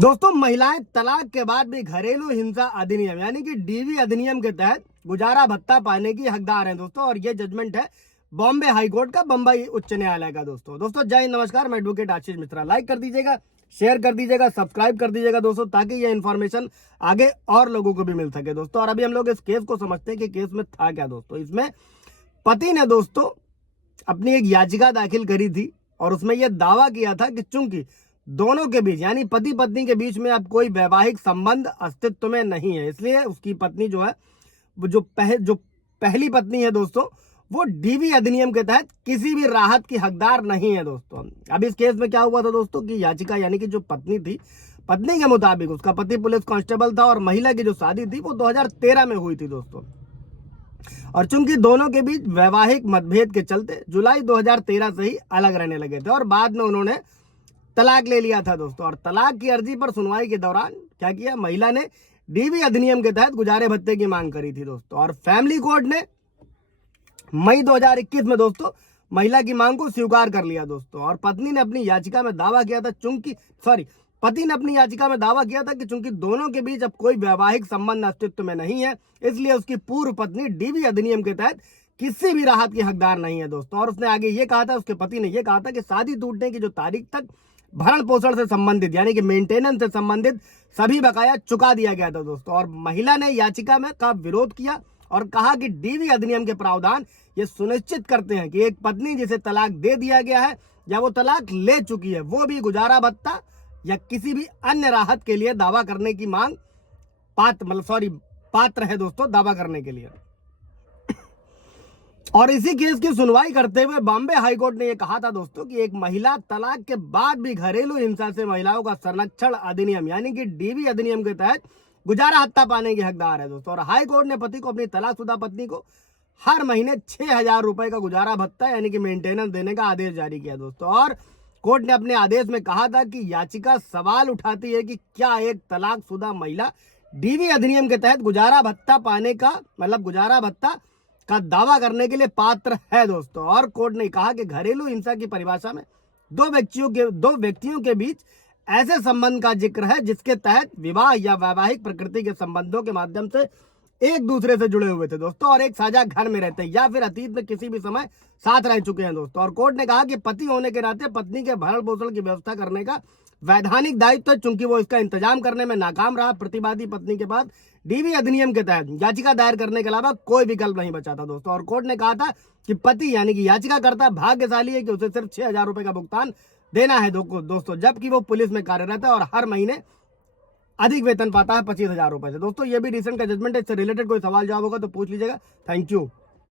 दोस्तों, महिलाएं तलाक के बाद भी घरेलू हिंसा अधिनियम यानी कि डीवी अधिनियम के तहत गुजारा भत्ता पाने की हकदार हैं दोस्तों। और ये जजमेंट है बॉम्बे हाई कोर्ट का, बंबई उच्च न्यायालय का। दोस्तों जय हिंद, नमस्कार। मैं एडवोकेट आशीष मिश्रा। लाइक कर दीजिएगा, शेयर कर दीजिएगा, सब्सक्राइब कर दीजिएगा दोस्तों, ताकि ये इन्फॉर्मेशन आगे और लोगों को भी मिल सके दोस्तों। और अभी हम लोग इस केस को समझते हैं कि केस में था क्या दोस्तों। इसमें पति ने दोस्तों अपनी एक याचिका दाखिल करी थी और उसमें यह दावा किया था कि चूंकि दोनों के बीच यानी पति पत्नी के बीच में अब कोई वैवाहिक संबंध अस्तित्व में नहीं है, इसलिए उसकी पत्नी जो है वो जो पहली पत्नी है दोस्तों, वो डीवी अधिनियम के तहत किसी भी राहत की हकदार नहीं है दोस्तों। अब इस केस में क्या हुआ था दोस्तों कि याचिका यानी कि जो पत्नी थी, पत्नी के मुताबिक उसका पति पुलिस कांस्टेबल था और महिला की जो शादी थी वो 2013 में हुई थी दोस्तों। और चूंकि दोनों के बीच वैवाहिक मतभेद के चलते जुलाई 2013 से ही अलग रहने लगे थे और बाद में उन्होंने तलाक ले लिया था दोस्तों। और तलाक की अर्जी पर सुनवाई के दौरान क्या किया, महिला ने डीवी अधिनियम के तहत गुजारे भत्ते की मांग करी थी दोस्तों। और फैमिली कोर्ट ने मई 2021 में दोस्तों महिला की मांग को स्वीकार कर लिया दोस्तों। और पत्नी ने अपनी याचिका में दावा किया था पति ने अपनी याचिका में दावा किया था कि चूंकि दोनों के बीच अब कोई वैवाहिक संबंध अस्तित्व में नहीं है, इसलिए उसकी पूर्व पत्नी डीवी अधिनियम के तहत किसी भी राहत की हकदार नहीं है दोस्तों। और उसने आगे ये कहा था, उसके पति ने ये कहा था कि शादी टूटने की जो तारीख तक भरण पोषण से संबंधित यानी कि मेंटेनेंस से संबंधित सभी बकाया चुका दिया गया था दोस्तों। और महिला ने याचिका में का विरोध किया और कहा कि डीवी अधिनियम के प्रावधान ये सुनिश्चित करते हैं कि एक पत्नी जिसे तलाक दे दिया गया है या वो तलाक ले चुकी है, वो भी गुजारा भत्ता या किसी भी अन्य राहत के लिए दावा करने की मांग पात्र है दोस्तों, दावा करने के लिए। और इसी केस की सुनवाई करते हुए बॉम्बे हाईकोर्ट ने यह कहा था दोस्तों कि एक महिला तलाक के बाद भी घरेलू हिंसा से महिलाओं का संरक्षण अधिनियम यानी कि डीवी अधिनियम के तहत गुजारा भत्ता पाने की हकदार है दोस्तों। और हाईकोर्ट ने पति को अपनी तलाकशुदा पत्नी को हर महीने 6,000 रुपए का गुजारा भत्ता यानी कि मेंटेनेंस देने का आदेश जारी किया दोस्तों। और कोर्ट ने अपने आदेश में कहा था कि याचिका सवाल उठाती है कि क्या एक तलाकशुदा महिला डीवी अधिनियम के तहत गुजारा भत्ता पाने का गुजारा भत्ता का दावा करने के लिए पात्र है दोस्तों। और कोर्ट ने कहा कि घरेलू हिंसा की परिभाषा में दो व्यक्तियों के बीच ऐसे संबंध का जिक्र है जिसके तहत विवाह या वैवाहिक प्रकृति के संबंधों के माध्यम से एक दूसरे से जुड़े हुए थे दोस्तों और एक साझा घर में रहते हैं या फिर अतीत में किसी भी समय साथ रह चुके हैं दोस्तों। और कोर्ट ने कहा कि पति होने के नाते पत्नी के भरण पोषण की व्यवस्था करने का वैधानिक दायित्व है, चूंकि वो इसका इंतजाम करने में नाकाम रहा। प्रतिवादी पत्नी के पास डीवी अधिनियम के तहत याचिका दायर करने के अलावा कोई विकल्प नहीं बचा था दोस्तों। और कोर्ट ने कहा था कि पति यानी कि याचिकाकर्ता भाग्यशाली है कि उसे सिर्फ 6,000 रुपए का भुगतान देना है दोस्तों, जबकि वो पुलिस में कार्यरत है और हर महीने अधिक वेतन पाता है 25,000 रुपए से दोस्तों। ये भी रिसेंट का जजमेंट है, इससे रिलेटेड कोई सवाल जवाब होगा तो पूछ लीजिएगा। Thank you.